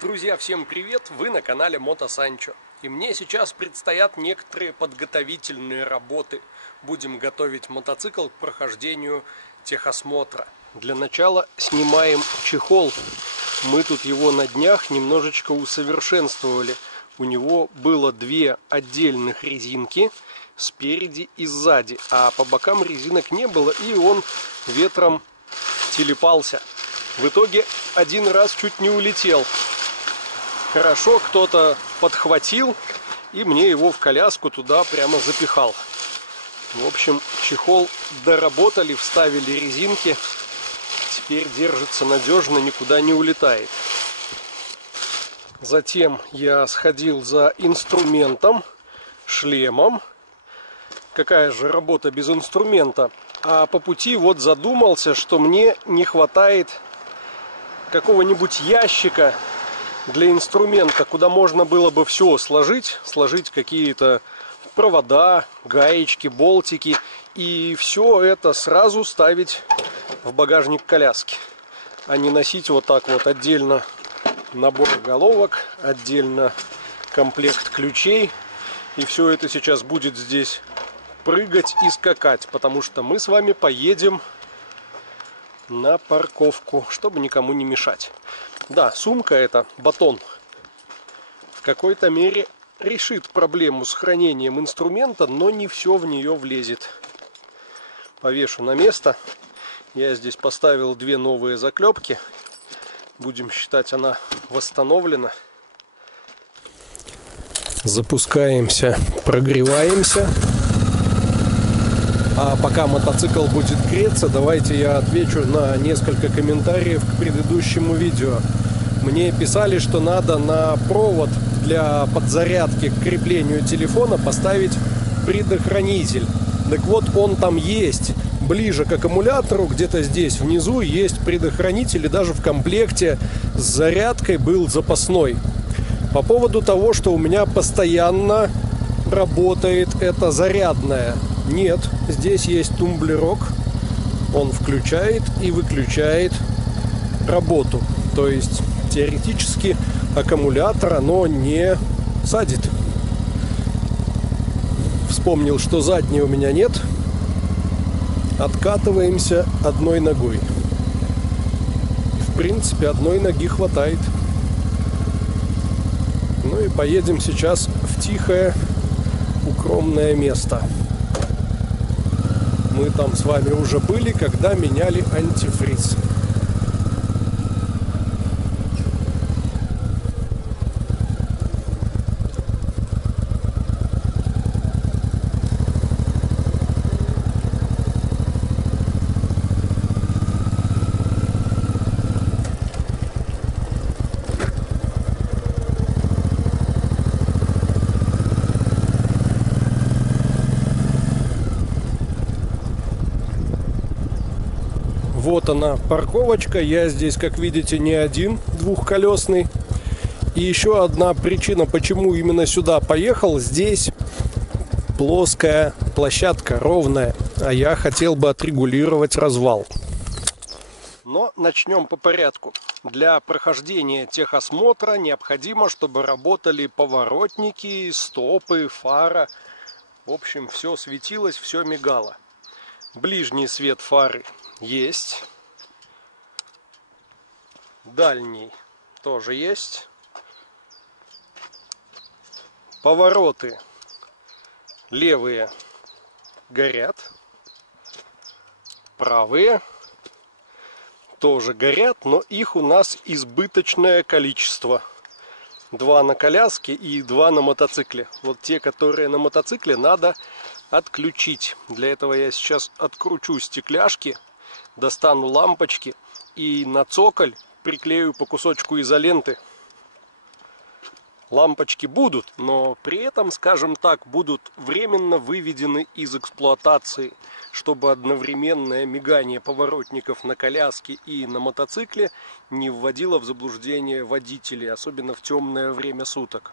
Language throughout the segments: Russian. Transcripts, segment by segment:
Друзья, всем привет! Вы на канале Мото Санчо. И мне сейчас предстоят некоторые подготовительные работы. Будем готовить мотоцикл к прохождению техосмотра. Для начала снимаем чехол. Мы тут его на днях немножечко усовершенствовали. У него было две отдельных резинки спереди и сзади, а по бокам резинок не было, и он ветром телепался. В итоге один раз чуть не улетел. Хорошо, кто-то подхватил, и мне его в коляску туда прямо запихал. В общем, чехол доработали, вставили резинки. Теперь держится надежно, никуда не улетает. Затем я сходил за инструментом, шлемом. Какая же работа без инструмента? А по пути вот задумался, что мне не хватает какого-нибудь ящика для инструмента, куда можно было бы все сложить какие-то провода, гаечки, болтики, и все это сразу ставить в багажник коляски, а не носить вот так вот отдельно набор головок, отдельно комплект ключей, и все это сейчас будет здесь прыгать и скакать, потому что мы с вами поедем на парковку, чтобы никому не мешать. Да, сумка эта, батон, в какой-то мере решит проблему с хранением инструмента, но не все в нее влезет. Повешу на место. Я здесь поставил две новые заклепки. Будем считать, она восстановлена. Запускаемся, прогреваемся. А пока мотоцикл будет греться, давайте я отвечу на несколько комментариев к предыдущему видео. Мне писали, что надо на провод для подзарядки к креплению телефона поставить предохранитель. Так вот, он там есть. Ближе к аккумулятору, где-то здесь внизу, есть предохранитель. И даже в комплекте с зарядкой был запасной. По поводу того, что у меня постоянно работает это зарядное. Нет, здесь есть тумблерок. Он включает и выключает работу. То есть теоретически аккумулятор оно не садит. Вспомнил, что задней у меня нет. Откатываемся одной ногой. В принципе, одной ноги хватает. Ну и поедем сейчас в тихое, укромное место. Мы там с вами уже были, когда меняли антифриз. Вот она, парковочка. Я здесь, как видите, не один двухколесный. И еще одна причина, почему именно сюда поехал. Здесь плоская площадка, ровная. А я хотел бы отрегулировать развал. Но начнем по порядку. Для прохождения техосмотра необходимо, чтобы работали поворотники, стопы, фара. В общем, все светилось, все мигало. Ближний свет фары есть. Дальний тоже есть. Повороты левые горят. Правые тоже горят, но их у нас избыточное количество. Два на коляске и два на мотоцикле. Вот те, которые на мотоцикле, надо отключить. Для этого я сейчас откручу стекляшки, достану лампочки и на цоколь приклею по кусочку изоленты. Лампочки будут, но при этом, скажем так, будут временно выведены из эксплуатации, чтобы одновременное мигание поворотников на коляске и на мотоцикле не вводило в заблуждение водителей, особенно в темное время суток.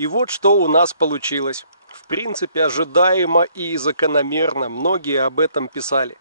И вот что у нас получилось. В принципе, ожидаемо и закономерно. Многие об этом писали.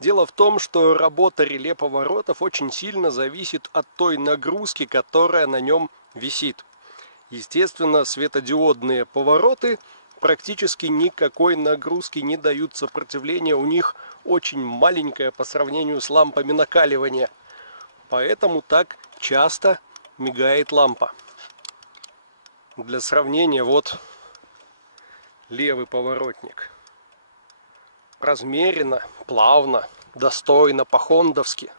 Дело в том, что работа реле поворотов очень сильно зависит от той нагрузки, которая на нем висит. Естественно, светодиодные повороты практически никакой нагрузки не дают сопротивления. У них очень маленькое по сравнению с лампами накаливания. Поэтому так часто мигает лампа. Для сравнения, вот левый поворотник. Размеренно, плавно, достойно, по-хондовски.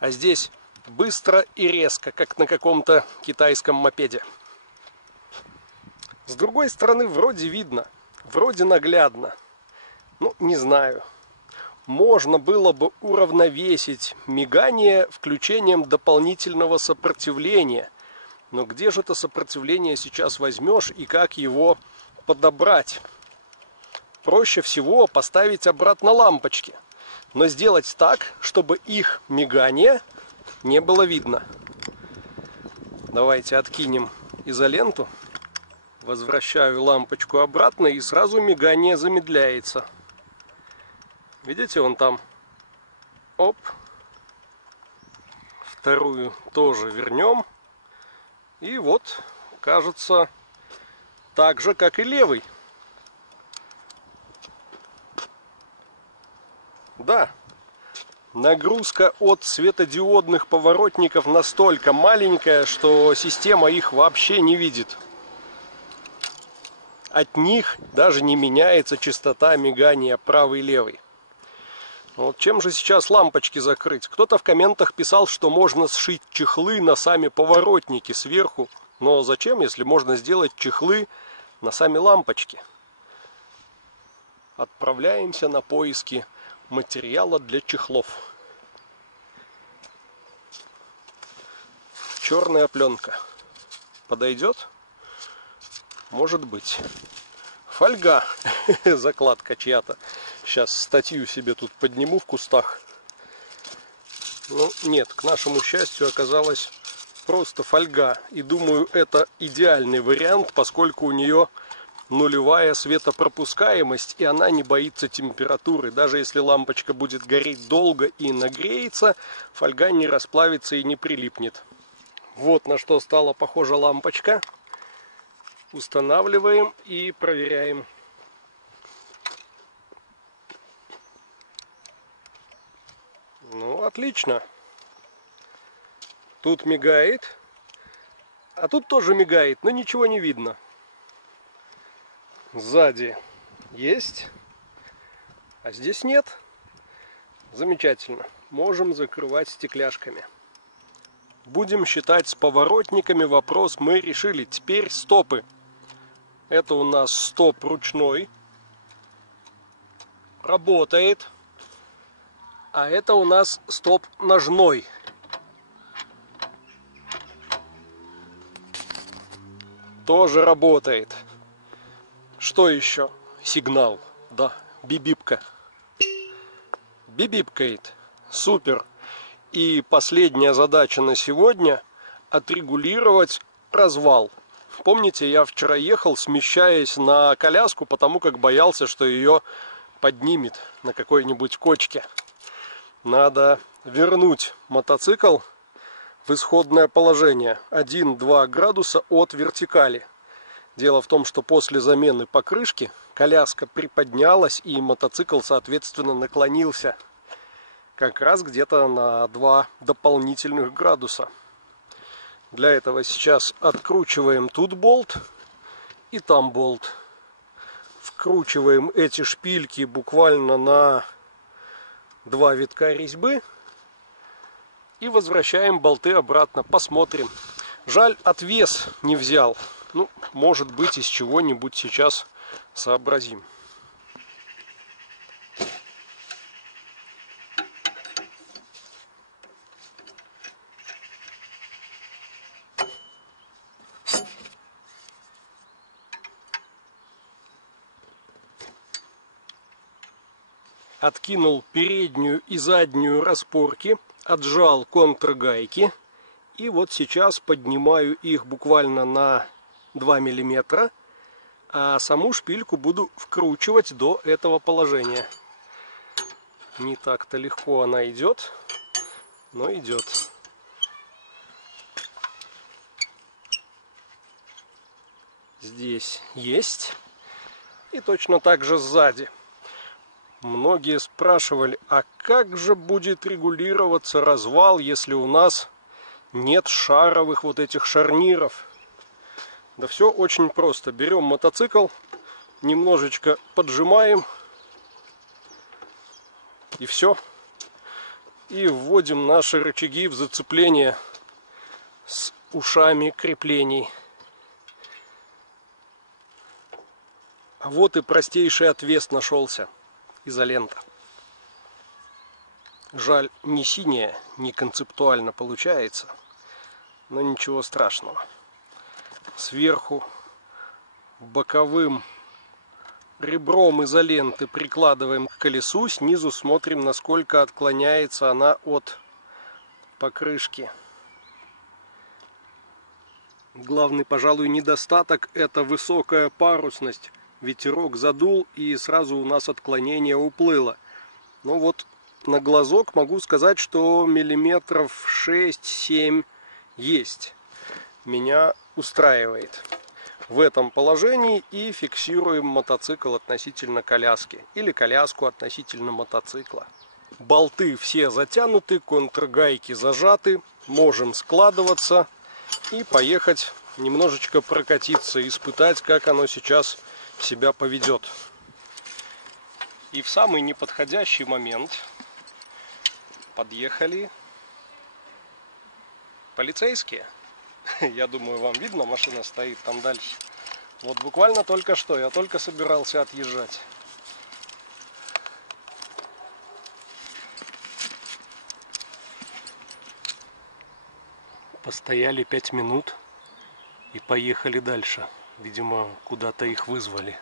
А здесь быстро и резко, как на каком-то китайском мопеде. С другой стороны, вроде видно, вроде наглядно. Ну, не знаю. Можно было бы уравновесить мигание включением дополнительного сопротивления. Но где же это сопротивление сейчас возьмешь и как его подобрать? Проще всего поставить обратно лампочки, но сделать так, чтобы их мигание не было видно. Давайте откинем изоленту. Возвращаю лампочку обратно, и сразу мигание замедляется. Видите, он там. Оп. Вторую тоже вернем. И вот, кажется, так же, как и левый. Да, нагрузка от светодиодных поворотников настолько маленькая, что система их вообще не видит. От них даже не меняется частота мигания правый и левый. Вот чем же сейчас лампочки закрыть? Кто-то в комментах писал, что можно сшить чехлы на сами поворотники сверху. Но зачем, если можно сделать чехлы на сами лампочки? Отправляемся на поиски материала для чехлов. Черная пленка. Подойдет? Может быть. Фольга. Закладка чья-то. Сейчас статью себе тут подниму в кустах. Ну, нет, к нашему счастью оказалась просто фольга. И думаю, это идеальный вариант, поскольку у нее нулевая светопропускаемость, и она не боится температуры. Даже если лампочка будет гореть долго и нагреется, фольга не расплавится и не прилипнет. Вот на что стала похожа лампочка. Устанавливаем и проверяем. Ну, отлично. Тут мигает. А тут тоже мигает, но ничего не видно. Сзади есть, а здесь нет. Замечательно. Можем закрывать стекляшками. Будем считать с поворотниками. Вопрос мы решили. Теперь стопы. Это у нас стоп ручной. Работает. А это у нас стоп ножной. Тоже работает. Что еще? Сигнал. Да, бибипка. Бибипкает. Супер. И последняя задача на сегодня — отрегулировать развал. Помните, я вчера ехал, смещаясь на коляску, потому как боялся, что ее поднимет на какой-нибудь кочке. Надо вернуть мотоцикл в исходное положение. 1-2 градуса от вертикали. Дело в том, что после замены покрышки коляска приподнялась, и мотоцикл, соответственно, наклонился как раз где-то на 2 дополнительных градуса. Для этого сейчас откручиваем тут болт и там болт. Вкручиваем эти шпильки буквально на 2 витка резьбы и возвращаем болты обратно. Посмотрим. Жаль, отвес не взял. Ну, может быть, из чего-нибудь сейчас сообразим. Откинул переднюю и заднюю распорки, отжал контргайки. И вот сейчас поднимаю их буквально на 2 мм, а саму шпильку буду вкручивать до этого положения. Не так-то легко она идет, но идет. Здесь есть. И точно так же сзади. Многие спрашивали, а как же будет регулироваться развал, если у нас нет шаровых вот этих шарниров? Да все очень просто. Берем мотоцикл, немножечко поджимаем, и все. И вводим наши рычаги в зацепление с ушами креплений. А вот и простейший отвес нашелся. Изолента. Жаль, не синяя, не концептуально получается, но ничего страшного. Сверху боковым ребром изоленты прикладываем к колесу, снизу смотрим, насколько отклоняется она от покрышки. Главный, пожалуй, недостаток — это высокая парусность. Ветерок задул, и сразу у нас отклонение уплыло. Ну вот на глазок могу сказать, что миллиметров 6-7 есть. Меня устраивает в этом положении, и фиксируем мотоцикл относительно коляски или коляску относительно мотоцикла. Болты все затянуты, контргайки зажаты, можем складываться и поехать немножечко прокатиться, испытать, как оно сейчас себя поведет. И в самый неподходящий момент подъехали полицейские. Я думаю, вам видно, машина стоит там дальше. Вот буквально только что, я только собирался отъезжать. Постояли 5 минут и поехали дальше. Видимо, куда-то их вызвали.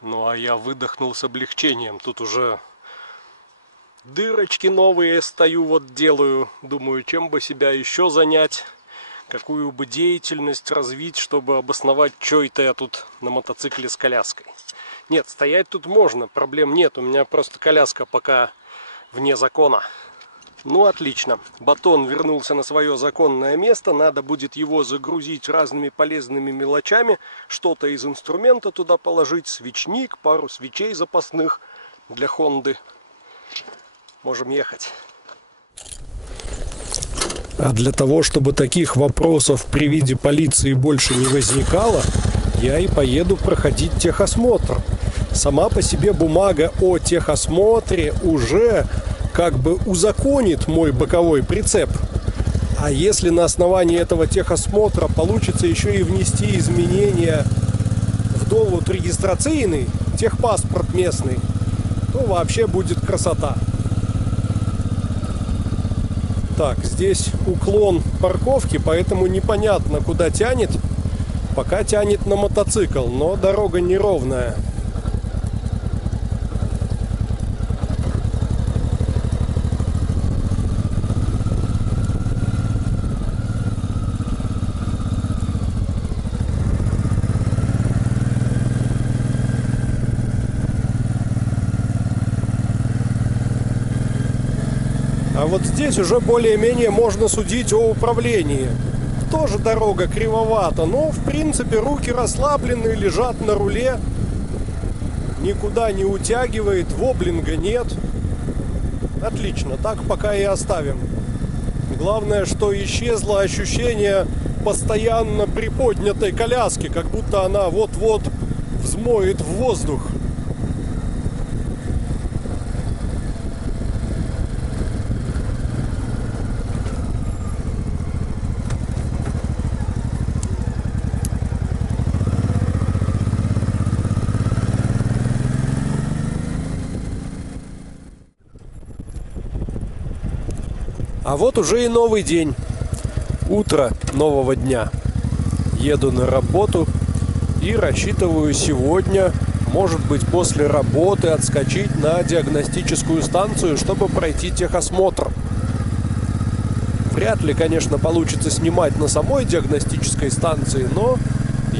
Ну а я выдохнул с облегчением. Тут уже дырочки новые стою, вот делаю. Думаю, чем бы себя еще занять. Какую бы деятельность развить, чтобы обосновать, что это я тут на мотоцикле с коляской. Нет, стоять тут можно, проблем нет. У меня просто коляска пока вне закона. Ну, отлично. Батон вернулся на свое законное место. Надо будет его загрузить разными полезными мелочами. Что-то из инструмента туда положить. Свечник, пару свечей запасных для Хонды. Можем ехать. А для того, чтобы таких вопросов при виде полиции больше не возникало, я и поеду проходить техосмотр. Сама по себе бумага о техосмотре уже как бы узаконит мой боковой прицеп. А если на основании этого техосмотра получится еще и внести изменения в довод регистрационный, техпаспорт местный, то вообще будет красота. Так, здесь уклон парковки, поэтому непонятно, куда тянет. Пока тянет на мотоцикл, но дорога неровная. А вот здесь уже более-менее можно судить о управлении. Тоже дорога кривовата, но в принципе руки расслаблены, лежат на руле. Никуда не утягивает, воблинга нет. Отлично, так пока и оставим. Главное, что исчезло ощущение постоянно приподнятой коляски, как будто она вот-вот взмоет в воздух. А вот уже и новый день. Утро нового дня. Еду на работу и рассчитываю сегодня, может быть, после работы отскочить на диагностическую станцию, чтобы пройти техосмотр. Вряд ли, конечно, получится снимать на самой диагностической станции, но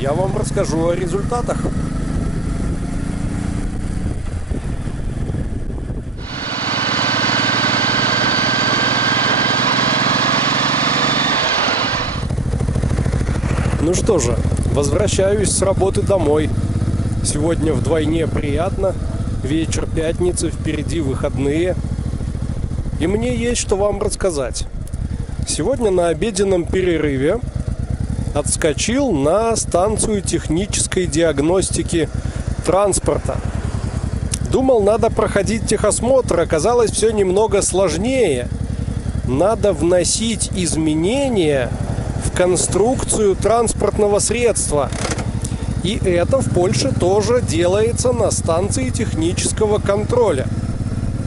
я вам расскажу о результатах. Ну что же, возвращаюсь с работы домой. Сегодня вдвойне приятно. Вечер пятницы, впереди выходные. И мне есть что вам рассказать. Сегодня на обеденном перерыве отскочил на станцию технической диагностики транспорта. Думал, надо проходить техосмотр. Оказалось, все немного сложнее. Надо вносить изменения в конструкцию транспортного средства. И это в Польше тоже делается на станции технического контроля.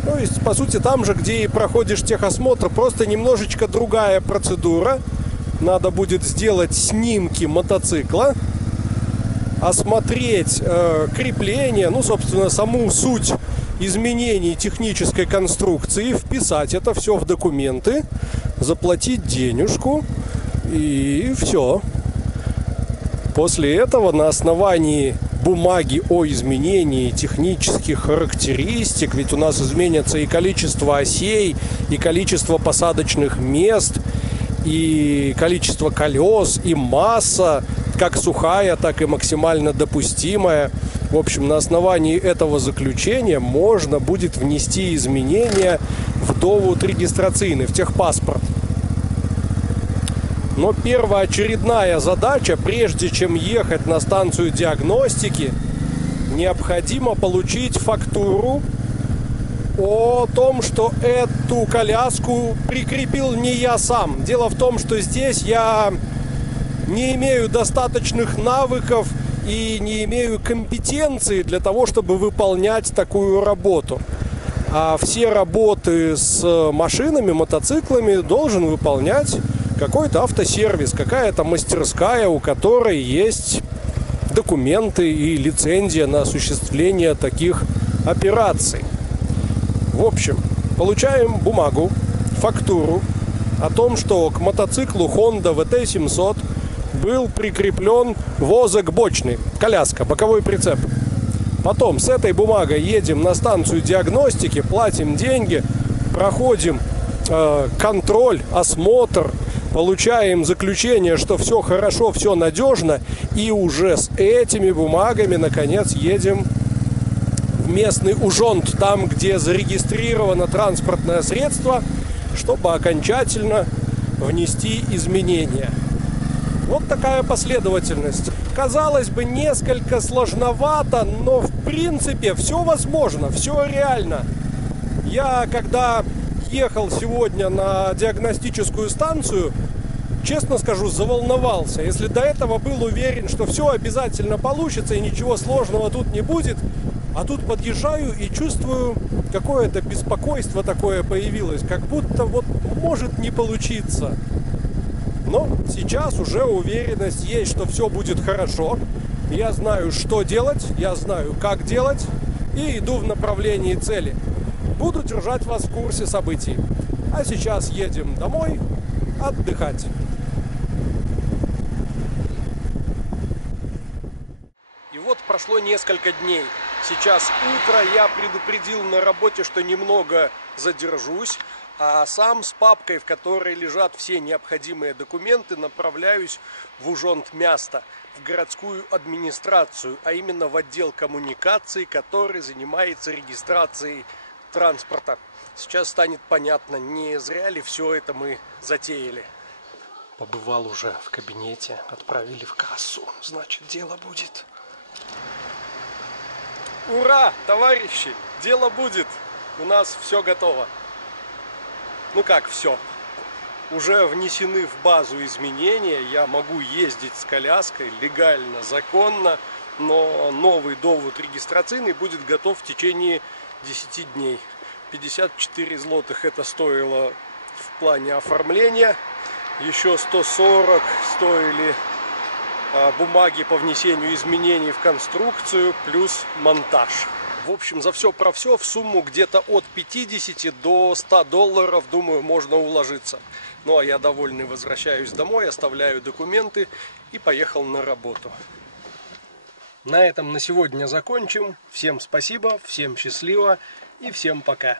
То есть, по сути, там же, где и проходишь техосмотр, просто немножечко другая процедура. Надо будет сделать снимки мотоцикла, осмотреть крепление, ну, собственно, саму суть изменений технической конструкции, вписать это все в документы, заплатить денежку и все. После этого на основании бумаги о изменении технических характеристик, ведь у нас изменится и количество осей, и количество посадочных мест, и количество колес, и масса, как сухая, так и максимально допустимая. В общем, на основании этого заключения можно будет внести изменения в довод регистрационный, в техпаспорт. Но первоочередная задача, прежде чем ехать на станцию диагностики, необходимо получить фактуру о том, что эту коляску прикрепил не я сам. Дело в том, что здесь я не имею достаточных навыков и не имею компетенции для того, чтобы выполнять такую работу. А все работы с машинами, мотоциклами должен выполнять какой-то автосервис, какая-то мастерская, у которой есть документы и лицензия на осуществление таких операций. В общем, получаем бумагу, фактуру о том, что к мотоциклу Honda VT700 был прикреплен возок бочный, коляска, боковой прицеп. Потом с этой бумагой едем на станцию диагностики, платим деньги, проходим контроль, осмотр, получаем заключение, что все хорошо, все надежно, и уже с этими бумагами, наконец, едем в местный ужонт, там, где зарегистрировано транспортное средство, чтобы окончательно внести изменения. Вот такая последовательность. Казалось бы, несколько сложновато, но в принципе все возможно, все реально. Я, когда ехал сегодня на диагностическую станцию, честно скажу, заволновался. Если до этого был уверен, что все обязательно получится и ничего сложного тут не будет, а тут подъезжаю и чувствую, какое-то беспокойство такое появилось, как будто вот может не получиться. Но сейчас уже уверенность есть, что все будет хорошо. Я знаю, что делать, я знаю, как делать, и иду в направлении цели. Буду держать вас в курсе событий. А сейчас едем домой отдыхать. И вот прошло несколько дней. Сейчас утро, я предупредил на работе, что немного задержусь, а сам с папкой, в которой лежат все необходимые документы, направляюсь в Ужонт-Място, в городскую администрацию, а именно в отдел коммуникаций, который занимается регистрацией транспорта. Сейчас станет понятно, не зря ли все это мы затеяли. Побывал уже в кабинете, отправили в кассу, значит, дело будет. Ура, товарищи, дело будет, у нас все готово. Ну как все? Уже внесены в базу изменения, я могу ездить с коляской легально, законно, но новый довод регистрационный будет готов в течение 10 дней. 54 злотых это стоило в плане оформления, еще 140 стоили бумаги по внесению изменений в конструкцию плюс монтаж. В общем, за все про все в сумму где-то от 50 до 100 долларов, думаю, можно уложиться. Ну а я довольный возвращаюсь домой, оставляю документы и поехал на работу. На этом на сегодня закончим. Всем спасибо, всем счастливо и всем пока.